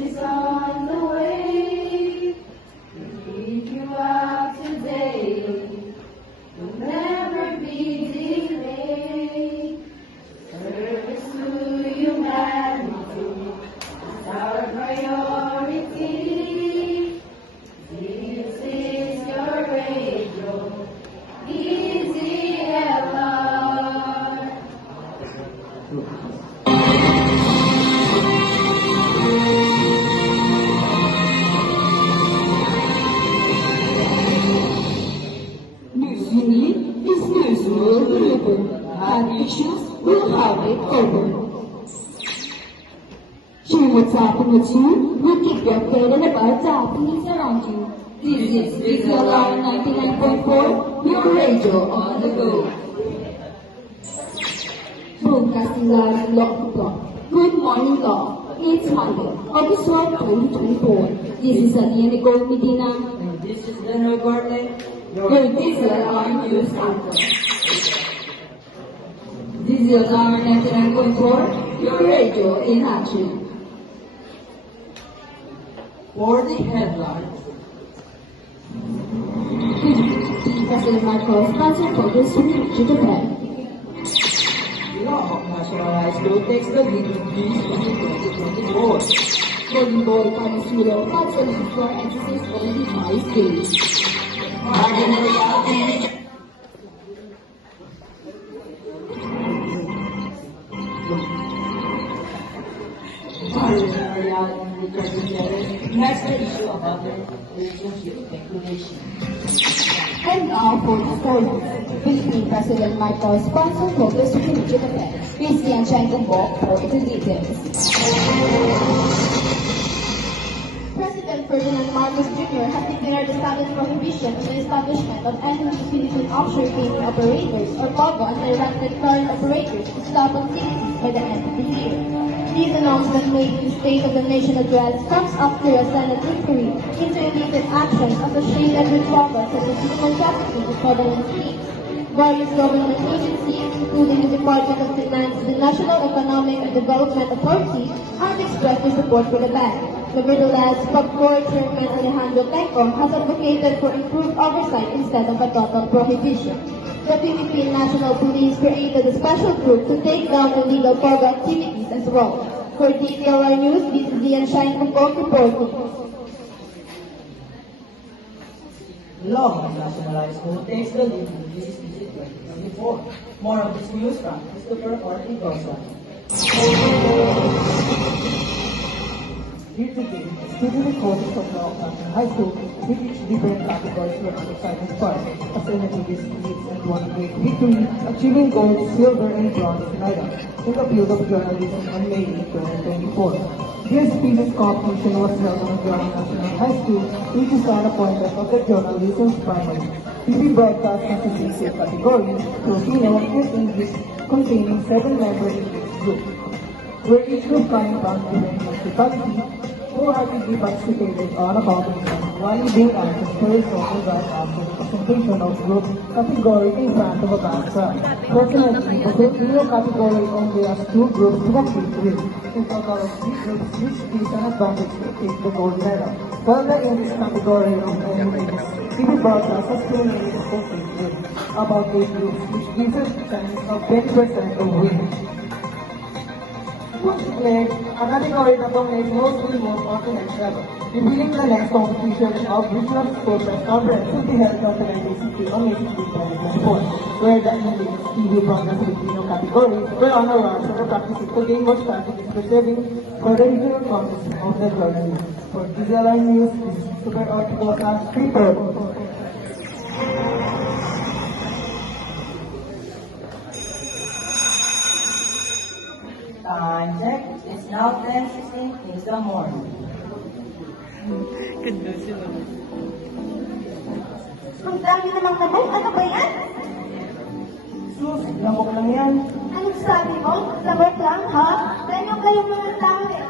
is on the way. If you out today, will never be delayed. Service to humanity is our priority. This is your radio, DZLR. News you need is news you will deliver. Hot issues will have it covered. Sharing what's happening with you will keep you updated about the happenings around you. This is DZLR 99.4, your radio on the go. Broadcasting live in Block to Block. Good morning, Law. It's Monday, August 12, 2024. This is Alina Nicole Medina. And this is Daniel Garland. Your DZLR News Anchor. DZLR 99.4, your radio in action. For the headlines, President Marcos sponsor focus to defend. Law of National High School takes the lead in peace in 2024. Golden Boy Panasulo cancels for exercise only 5 days. Next, the issue about the relationship speculation. And now for the stories. Philippine President Marcos sponsor focus to defend. Christian Changumbok for the details. President Ferdinand Marcos Jr. has declared a status prohibition on the establishment of any Philippine offshore gaming operators or POGO and directed foreign operators to stop activities by the end of the year. This announcement made in the State of the Nation address comes after a Senate inquiry into illicit actions associated with POGO such as human trafficking and fraudulent schemes. Various government agencies, including the Department of Finance and the National Economic and Development Authority, have expressed their support for the ban. Nevertheless, PAGCOR Chairman Alejandro Tenco has advocated for improved oversight instead of a total prohibition. The Philippine National Police created a special group to take down illegal POGO activities as well. For DZLR News, this is Ian Shine Kumbok reporting. Law of National High School takes the lead in peace in 2024. More of this news from Christopher Ortigosa. Here today, student recordings of Law of National High School with each different categories were exercised part as energy streets and won great victory, achieving gold, silver, and bronze medals in the field of journalism on May 8, 2024. This previous competition was held on the National High School, which is an appointment of the journalism primary. TV broadcast consists of categories, Filipino and English, containing 7 members in each group. Where each group coming from different municipality, 400 participated on a competition, one being asked for result of that after the presentation of group category in front of a band crowd. Fortunately, the Filipino category only has 2 groups to compete with. In total of 3 groups, which gives an advantage to take the gold medal, while the English category of only TV broadcast has 2 minutes to compete with, about 8 groups, which gives a chance of 20% of winning. Was declared a category that dominates mostly most on the next level, revealing the next competition of regional sports and conference will be held on the City on May 15, 2024, where the English TV from the Filipino category were on a rush for the practices to gain more strategies preserving for the regional conference of the journalists. For DZLR News, this is Super Ortigosa, report. Time check. It's now 10:16 in the morning. Ang dami namang tabong, ano ba yan? Sus, lamok lang yan. Anong sabi mo? Labot lang, ha? Ganyan kayong mga tao eh.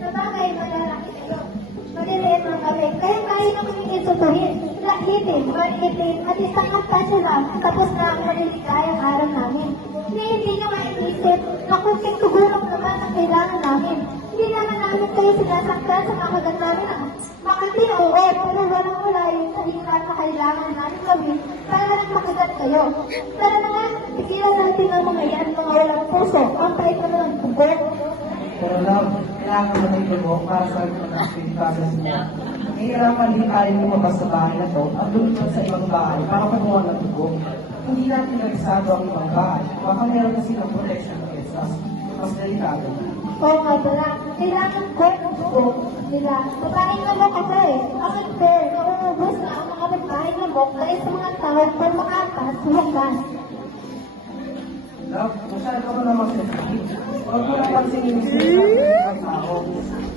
Sa bagay, malalaki kayo. Maliliit lang kami, kaya kaya naman yung itutuhin. Lakitin, maliitin, at isang kampasya lang, tapos na ang maliligayang araw namin. Hindi nyo maiisip na kung maging tugurang naman ang kailangan namin. Hindi naman namin kayo sinasaktan sa kakagat namin ang makati o pero walang wala yung kahingan na kailangan namin gawin para lang makagat kayo. Tara na nga, tigilan natin ang mga yan, mga walang puso. Ang pait naman ang tugot. Pero love, kailangan mo ng dugo para sa mga pinipasas mo. Nahihirapan din tayo lumabas sa bahay na to at lumipat sa ibang bahay para kumuha ng dugo. Hindi natin nagsado ang ibang bahay. Baka meron na silang protection against us. Mas delikado. Oo nga pala, kailangan ko ng dugo nila. Babaeng lamok ako eh. Ang unfair, nauubos na ang mga babaeng lamok dahil sa mga tao kung makatas sa lukas. Love, masyado ka naman sensitive. Huwag mo na pansinin yung sinasabi ng tao.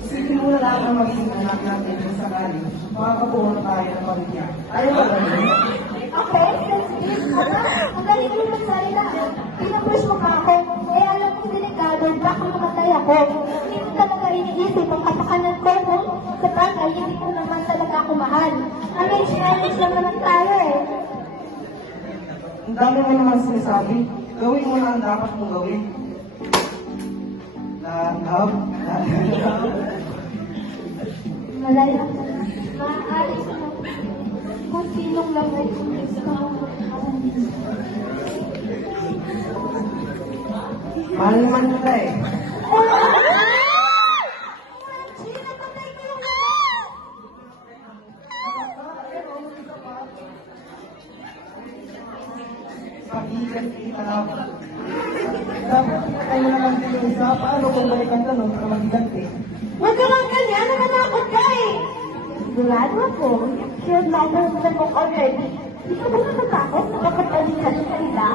Isipin mo na lang ang magiging anak natin kung sakali makakabuo na tayo ng pamilya. Ayaw ba ganun? Okay, sensitive ka na. Ang galing mo magsalita. Pinapush mo pa ako. Eh alam ko delikado, baka mamatay ako. Hindi ko talaga iniisip ang kapakanan ko, no? Sa bagay, hindi ko naman talaga ako mahal. Manage lang naman tayo eh. Ang dami mo naman sinasabi. Gawin mo na ang dapat mong gawin. Love. Malaya. Maaari sa kung sinong lang ay ikaw. Mahal naman kita eh. Pag-iigan kita na. Dapat tayo naman din isa. Paano kung balikan ka nung para magiganti? Huwag ka lang ganyan, nakatakot ka eh! Sigurado ako, you've never the book already. Di ka ba natatakot na kapagpalikan ng kanila?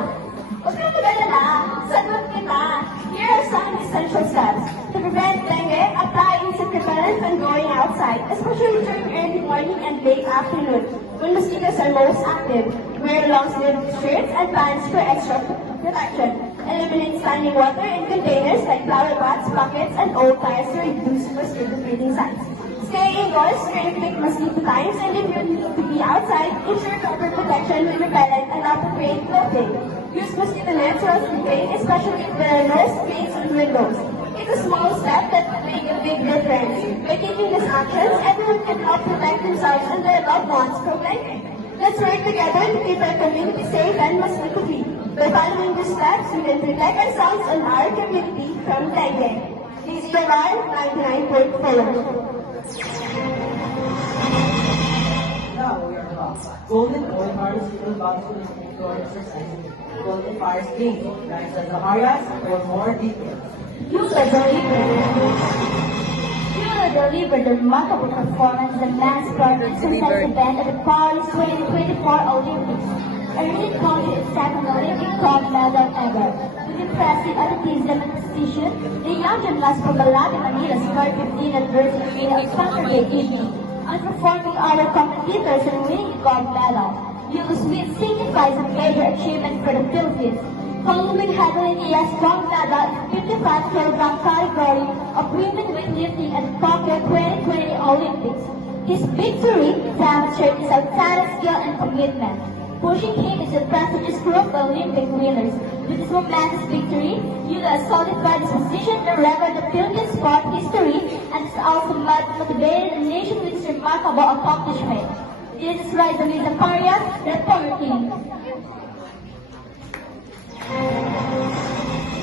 Huwag ka mag-alala, sagot kita. Here are some essential steps. To prevent dengue, apply insect repellent when going outside, especially during early morning and late afternoon, when mosquitoes are most active. Wear long-sleeved shirts and pants for extra protection. Eliminate standing water in containers like flower pots, buckets, and old tires to reduce mosquito breeding sites. Stay indoors during peak mosquito times, and if you need to be outside, ensure proper protection with repellent and appropriate clothing. Use mosquito nets while sleeping, especially if there are no screens on windows. It's a small step that will make a big difference. By taking these actions, everyone can help protect themselves and their loved ones from dengue. Let's work together to keep our community safe and mosquito-free. By following these steps, we can protect ourselves and our community from dengue. DZRR 99.4. Now we are back. Golden Oil Fires will back to the indoor exercise. Golden Fires King. Guys, Zacharias for more details. You will deliver the remarkable performance in the men's sport exercise event at the Paris 2024 Olympics. A really country its second Olympic gold medal ever. With impressive athleticism and precision, the young gymnast from Balade Manila scored 15 adversity on Saturday evening, outperforming our competitors and winning the gold medal. Yulo's win signifies a major achievement for the Philippines. Following Heavenly Diaz's gold medal in the 55 kg category of women weightlifting at the Tokyo 2020 Olympics. His victory demonstrates his outstanding skill and commitment, pushing him into the prestigious group of Olympic winners. With this momentous victory, Yulo has solidified his position in the record of Philippine sport history and has also motivated the nation with his remarkable accomplishment. This is Raisa Zakaria reporting.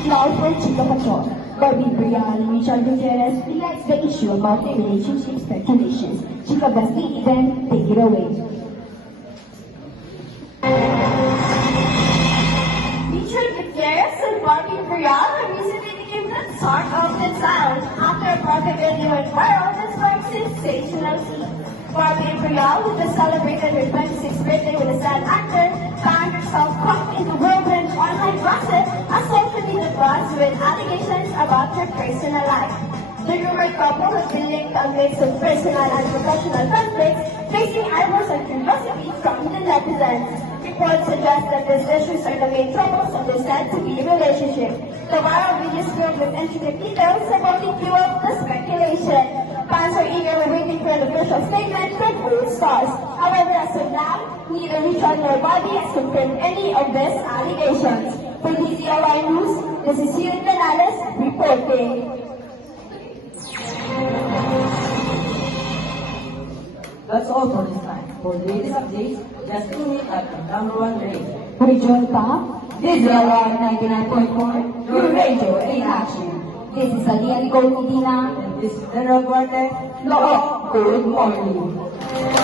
Now for Chica Patrol. Barbie Brian and Richard Gutierrez relates the issue about the relationship speculations. Chica Bestie, then take it away. Richard Gutierrez and Barbie Brial recently became the talk of the town after a private video went viral that sparked sensational heat. Barbie Brial, who just celebrated her 26th birthday with a sad actor, found herself caught in the whirlwind online gossip as social media buzz with allegations about her personal life. The rumored couple has been linked to a mix of personal and professional conflicts, facing eyeballs and curiosity from the netizens. Reports suggest that these issues are the main troubles of the said-to-be relationship. The viral video is filled with intricate details about the fuel the speculation. Fans are eagerly waiting for an official statement from both stars. However, as of now, neither Richard nor Bobby has confirmed any of these allegations. For DZRI News, This is Yuri Canales reporting. That's all for this time. For latest updates, just tune in at the #1 radio. Region Top, DZLR 99.4, your radio in action. This is Aliyah Nicole Medina. And this is General Guarte. Good morning.